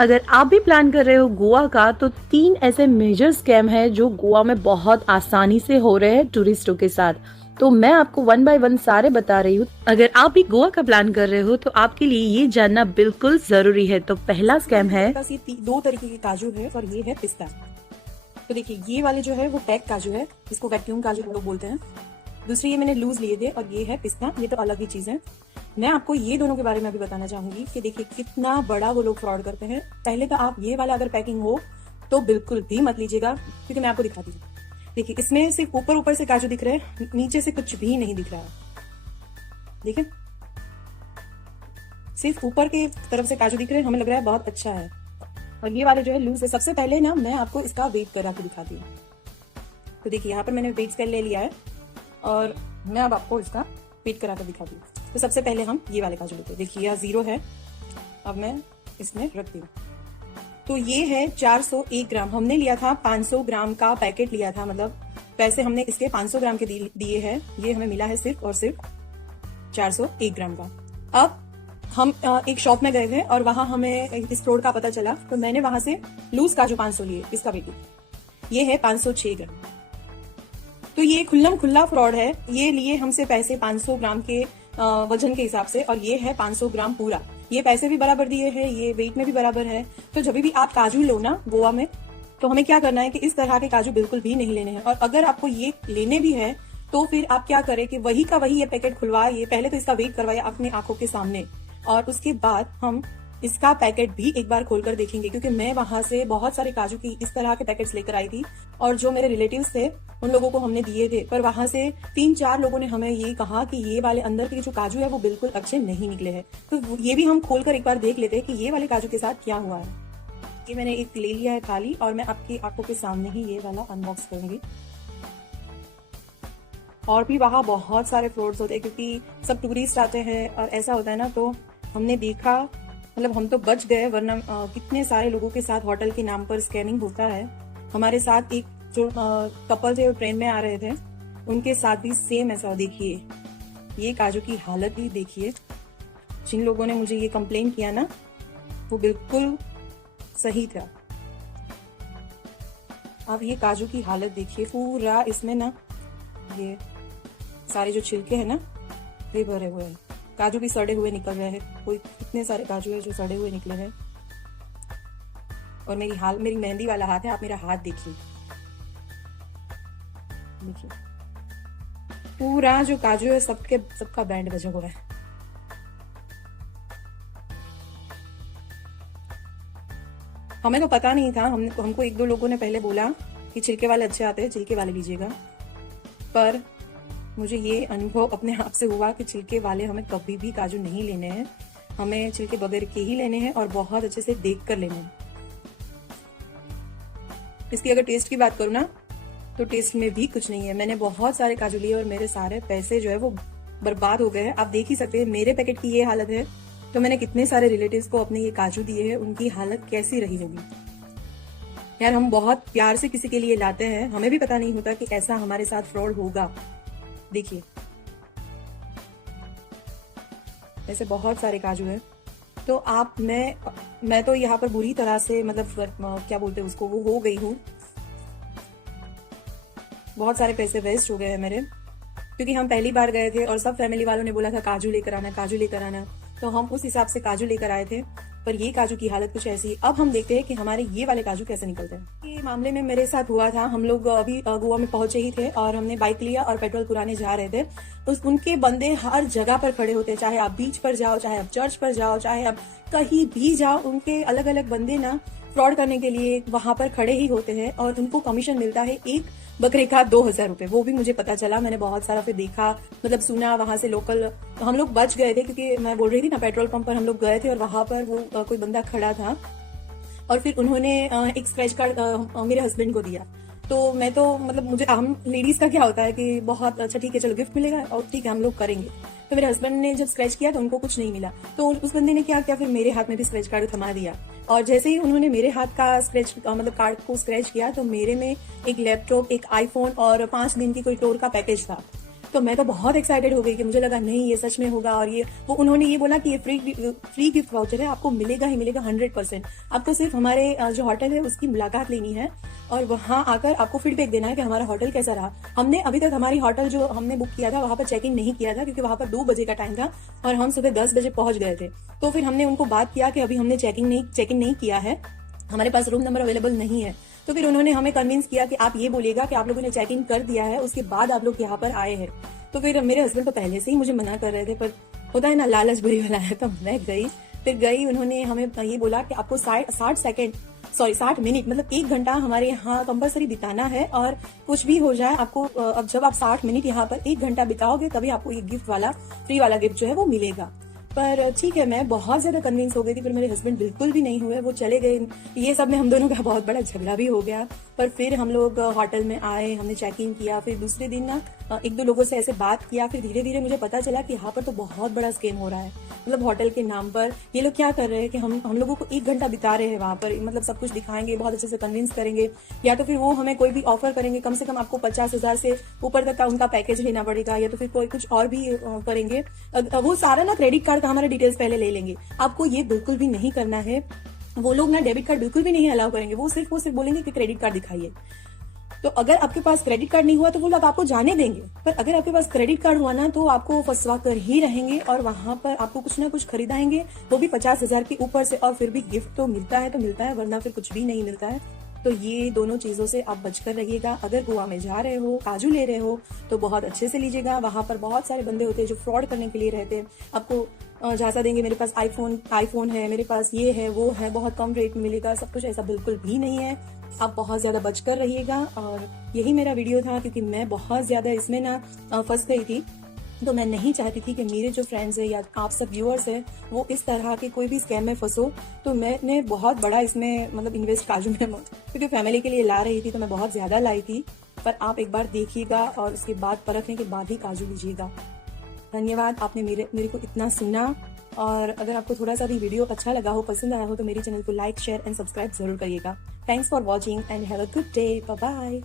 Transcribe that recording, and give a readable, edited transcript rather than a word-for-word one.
अगर आप भी प्लान कर रहे हो गोवा का, तो 3 ऐसे मेजर स्कैम हैं जो गोवा में बहुत आसानी से हो रहे हैं टूरिस्टों के साथ। तो मैं आपको वन बाय वन सारे बता रही हूँ। अगर आप भी गोवा का प्लान कर रहे हो तो आपके लिए ये जानना बिल्कुल जरूरी है। तो पहला स्कैम है, मेरे पास ये दो तरीके के काजू है और ये है पिस्ता। तो देखिए ये वाले जो है वो पैक काजू है, इसको वैक्यूम काजू लोग बोलते हैं। दूसरी ये मैंने लूज लिए थे और ये है पिस्ता, ये तो अलग ही चीज है। मैं आपको ये दोनों के बारे में अभी बताना चाहूंगी कि देखिए कितना बड़ा वो लोग फ्रॉड करते हैं। पहले तो आप ये वाला अगर पैकिंग हो तो बिल्कुल भी मत लीजिएगा, क्योंकि मैं आपको दिखाती हूँ। देखिए इसमें सिर्फ ऊपर ऊपर से काजू दिख रहे हैं, नीचे से कुछ भी नहीं दिख रहा है। देखिए सिर्फ ऊपर की तरफ से काजू दिख रहे हैं, हमें लग रहा है बहुत अच्छा है। और ये वाले जो है लूज है। सबसे पहले ना मैं आपको इसका वेट करा के दिखाती हूँ। तो देखिए यहाँ पर मैंने वेट स्केल ले लिया है और मैं अब आपको इसका वेट करा कर दिखाती हूँ। तो सबसे पहले हम ये वाले काजू लेते हैं। देखिए यहाँ 0 है, अब मैं इसमें रखती हूँ। तो ये है 401 ग्राम। हमने लिया था 500 ग्राम का पैकेट लिया था, मतलब पैसे हमने इसके 500 ग्राम के दिए हैं। ये हमें मिला है सिर्फ और सिर्फ 401 ग्राम का। अब हम एक शॉप में गए थे और वहां हमें इस फ्रॉड का पता चला, तो मैंने वहां से लूज काजू 500 लिए। इसका वेट ये है 506 ग्राम। तो ये खुल्ला फ्रॉड है। ये लिए हमसे पैसे 500 ग्राम के वजन के हिसाब से, और ये है 500 ग्राम पूरा। ये पैसे भी बराबर दिए हैं, ये वेट में भी बराबर है। तो जब भी आप काजू लो ना गोवा में, तो हमें क्या करना है कि इस तरह के काजू बिल्कुल भी नहीं लेने हैं। और अगर आपको ये लेने भी है तो फिर आप क्या करें कि वही का वही ये पैकेट खुलवाइए। पहले तो इसका वेट करवाइए अपनी आंखों के सामने, और उसके बाद हम इसका पैकेट भी एक बार खोलकर देखेंगे। क्योंकि मैं वहां से बहुत सारे काजू की इस तरह के पैकेट्स लेकर आई थी, और जो मेरे रिलेटिव्स थे उन लोगों को हमने दिए थे। पर वहां से 3-4 लोगों ने हमें ये कहा कि ये वाले अंदर के जो काजू है वो बिल्कुल अच्छे नहीं निकले हैं। तो ये भी हम खोलकर एक बार देख लेते हैं कि ये वाले काजू के साथ क्या हुआ है। ये मैंने एक ले लिया है थाली, और मैं आपकी आंखों के सामने ही ये वाला अनबॉक्स करूंगी। और भी वहाँ बहुत सारे फ्रॉड्स होते हैं, क्योंकि सब टूरिस्ट आते हैं और ऐसा होता है ना। तो हमने देखा, मतलब हम तो बच गए, वरना कितने सारे लोगों के साथ होटल के नाम पर स्कैनिंग होता है। हमारे साथ एक जो कपल थे, वो ट्रेन में आ रहे थे, उनके साथ भी सेम ऐसा। देखिए ये काजू की हालत ही देखिए। जिन लोगों ने मुझे ये कंप्लेन किया ना, वो बिल्कुल सही था। अब ये काजू की हालत देखिए, पूरा इसमें ना ये सारे जो छिलके हैं ना, वे भरे हुए हैं। काजू भी सड़े हुए निकल रहे हैं। कोई कितने सारे काजू है जो सड़े हुए निकले हैं। और मेरी मेहंदी वाला हाथ है, आप मेरा हाथ देखिए। देखिए पूरा जो काजू है सबका बैंड बजा हुआ है। हमें तो पता नहीं था। हमको 1-2 लोगों ने पहले बोला कि छिलके वाले अच्छे आते हैं, छिलके वाले लीजिएगा। पर मुझे ये अनुभव अपने आप से हुआ कि छिलके वाले हमें कभी भी काजू नहीं लेने हैं। हमें छिलके बगैर के ही लेने हैं, और बहुत अच्छे से देख कर लेने हैं। इसकी अगर टेस्ट की बात करूँ ना, तो टेस्ट में भी कुछ नहीं है। मैंने बहुत सारे काजू लिए और मेरे सारे पैसे जो है वो बर्बाद हो गए हैं। आप देख ही सकते हैं मेरे पैकेट की ये हालत है, तो मैंने कितने सारे रिलेटिव्स को अपने ये काजू दिए हैं, उनकी हालत कैसी रही होगी। यार हम बहुत प्यार से किसी के लिए लाते हैं, हमें भी पता नहीं होता कि ऐसा हमारे साथ फ्रॉड होगा। देखिए ऐसे बहुत सारे काजू हैं। तो मैं तो यहाँ पर बुरी तरह से, मतलब क्या बोलते हैं उसको, वो हो गई हूँ। बहुत सारे पैसे वेस्ट हो गए हैं मेरे, क्योंकि हम पहली बार गए थे और सब फैमिली वालों ने बोला था काजू लेकर आना, काजू लेकर आना। तो हम उस हिसाब से काजू लेकर आए थे, पर ये काजू की हालत कुछ ऐसी। अब हम देखते हैं कि हमारे ये वाले काजू कैसे निकलते हैं। ये मामले में मेरे साथ हुआ था। हम लोग अभी गोवा में पहुंचे ही थे, और हमने बाइक लिया और पेट्रोल पुराने जा रहे थे। तो उनके बंदे हर जगह पर खड़े होते हैं, चाहे आप बीच पर जाओ, चाहे आप चर्च पर जाओ, चाहे आप कहीं भी जाओ, उनके अलग अलग बंदे ना फ्रॉड करने के लिए वहां पर खड़े ही होते हैं। और उनको कमीशन मिलता है एक बकरे का 2000 रुपए। वो भी मुझे पता चला, मैंने बहुत सारा फिर देखा, मतलब सुना वहां से लोकल। तो हम लोग बच गए थे, क्योंकि मैं बोल रही थी ना पेट्रोल पंप पर हम लोग गए थे, और वहां पर वो कोई बंदा खड़ा था, और फिर उन्होंने एक स्क्रैच कार्ड मेरे हस्बैंड को दिया। तो मैं तो, मतलब मुझे, हम लेडीज का क्या होता है कि बहुत अच्छा ठीक है चलो गिफ्ट मिलेगा और ठीक है हम लोग करेंगे। तो मेरे हस्बैंड ने जब स्क्रैच किया तो उनको कुछ नहीं मिला। तो उस बंदे ने क्या किया, फिर मेरे हाथ में भी स्क्रैच कार्ड थमा दिया। और जैसे ही उन्होंने मेरे हाथ का स्क्रैच, मतलब कार्ड को स्क्रैच किया, तो मेरे में एक लैपटॉप, एक आईफोन और 5 दिन की कोई टूर का पैकेज था। तो मैं तो बहुत एक्साइटेड हो गई कि मुझे लगा नहीं ये सच में होगा। और ये वो उन्होंने ये बोला कि ये फ्री गिफ्ट वाउचर है, आपको मिलेगा ही मिलेगा 100%। आपको सिर्फ हमारे जो होटल है उसकी मुलाकात लेनी है और वहां आकर आपको फीडबैक देना है कि हमारा होटल कैसा रहा। हमने अभी तक हमारी होटल जो हमने बुक किया था वहां पर चेक इन नहीं किया था, क्योंकि वहां पर 2 बजे का टाइम था और हम सुबह 10 बजे पहुंच गए थे। तो फिर हमने उनको बात किया कि अभी हमने चेक इन नहीं किया है, हमारे पास रूम नंबर अवेलेबल नहीं है। तो फिर उन्होंने हमें कन्विंस किया कि आप ये बोलिएगा कि आप लोगों ने चेक इन कर दिया है, उसके बाद आप लोग यहाँ पर आए हैं। तो फिर मेरे हस्बैंड तो पहले से ही मुझे मना कर रहे थे, पर होता है ना लालच बुरी वाला है। तो मैं गई, उन्होंने हमें ये बोला कि आपको 60 मिनट मतलब 1 घंटा हमारे यहाँ कंपलसरी बिताना है, और कुछ भी हो जाए आपको अब जब आप 60 मिनट यहाँ पर 1 घंटा बिताओगे तभी आपको ये फ्री वाला गिफ्ट जो है वो मिलेगा। पर ठीक है, मैं बहुत ज्यादा कन्विंस हो गई थी, पर मेरे हस्बैंड बिल्कुल भी नहीं हुए, वो चले गए। ये सब में हम दोनों का बहुत बड़ा झगड़ा भी हो गया। पर फिर हम लोग होटल में आए, हमने चेक इन किया। फिर दूसरे दिन ना 1-2 लोगों से ऐसे बात किया। फिर धीरे धीरे मुझे पता चला कि यहाँ पर तो बहुत बड़ा स्कैम हो रहा है। मतलब होटल के नाम पर ये लोग क्या कर रहे हैं कि हम लोगों को 1 घंटा बिता रहे हैं वहां पर, मतलब सब कुछ दिखाएंगे, बहुत अच्छे से कन्विंस करेंगे, या तो फिर वो हमें कोई भी ऑफर करेंगे, कम से कम आपको 50,000 से ऊपर तक का उनका पैकेज लेना पड़ेगा, या तो फिर कोई कुछ और भी करेंगे। वो सारा ना क्रेडिट कार्ड का हमारा डिटेल्स पहले ले लेंगे। आपको ये बिल्कुल भी नहीं करना है। वो लोग ना डेबिट कार्ड बिल्कुल भी नहीं अलाउ करेंगे। वो सिर्फ बोलेंगे कि क्रेडिट कार्ड दिखाइए। तो अगर आपके पास क्रेडिट कार्ड नहीं हुआ तो वो लोग आपको जाने देंगे, पर अगर आपके पास क्रेडिट कार्ड हुआ ना तो आपको फंसवा कर ही रहेंगे, और वहां पर आपको कुछ ना कुछ खरीदाएंगे, वो भी 50,000 के ऊपर से। और फिर भी गिफ्ट तो मिलता है, वरना फिर कुछ भी नहीं मिलता है। तो ये दोनों चीजों से आप बचकर रहिएगा। अगर गोवा में जा रहे हो, काजू ले रहे हो, तो बहुत अच्छे से लीजिएगा। वहां पर बहुत सारे बंदे होते हैं जो फ्रॉड करने के लिए रहते हैं, आपको झांसा देंगे, मेरे पास आईफोन है, मेरे पास ये है वो है, बहुत कम रेट में मिलेगा, सब कुछ ऐसा बिल्कुल भी नहीं है। आप बहुत ज्यादा बचकर रहिएगा। और यही मेरा वीडियो था, क्योंकि मैं बहुत ज्यादा इसमें ना फंस गई थी। तो मैं नहीं चाहती थी कि मेरे जो फ्रेंड्स है या आप सब व्यूअर्स हैं वो इस तरह के कोई भी स्कैम में फंसो। तो मैंने बहुत बड़ा इसमें मतलब इन्वेस्ट काजू में, क्योंकि फैमिली के लिए ला रही थी तो मैं बहुत ज्यादा लाई थी। पर आप एक बार देखिएगा और उसके बाद परखने के बाद ही काजू लीजिएगा। धन्यवाद, आपने मेरे को इतना सुना। और अगर आपको थोड़ा सा भी वीडियो अच्छा लगा हो, पसंद आया हो, तो मेरे चैनल को लाइक, शेयर एंड सब्सक्राइब जरूर करिएगा। Thanks for watching and have a good day. Bye bye.